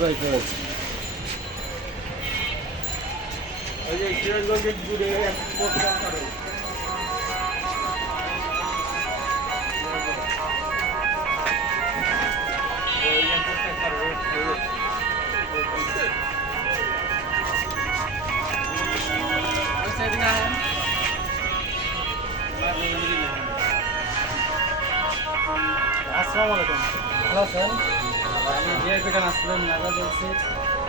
ভাই পড়েছে ওই যে সিরাজগঞ্জের দূরে এক পোস্টার করে আসসালামু আলাইকুম। ভালো আছেন? আমি ভিআইপি খান আসলাম নাজা বলছি।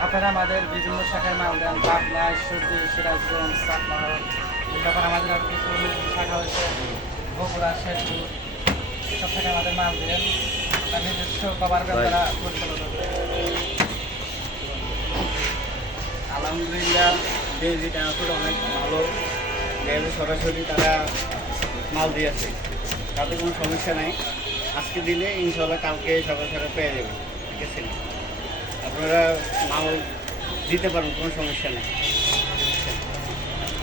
আপনারা আমাদের বিভিন্ন শাখায় মাল দেন, পাবনা, ঈশ্বরদী, সিরাজগঞ্জ, চাকমাহল। তারপর আমাদের আরও কিছু শাখা হয়েছে বগুড়া, শেরপুর, এসব থেকে আমাদের মাল দেন। তার নিজস্ব কভার ব্যাপারা পরিচালনা করে। আলহামদুলিল্লাহ ডেইলি ট্রান্সপোর্ট অনেক ভালো ডেইলি সরাসরি তারা মাল দিয়েছে, তাতে কোনো সমস্যা নাই। আজকে দিলে ইনশাল্লাহ কালকে সকাল সকাল পেয়ে যাবেন, ঠিক আছে? আপনারা মাল দিতে পারবেন, কোনো সমস্যা নেই।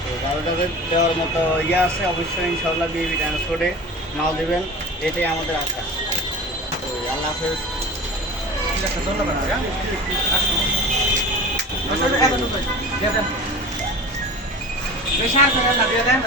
তো বারোটাদের দেওয়ার মতো ইয়ে আছে, অবশ্যই ইনশাল্লাহ বিএবি ট্রান্সপোর্টে মাল দেবেন, এটাই আমাদের আশা। তো আল্লাহ হাফেজ। ঠিক আছে, ধন্যবাদ। দিয়ে দেন। বেশি আর দিয়ে দেন।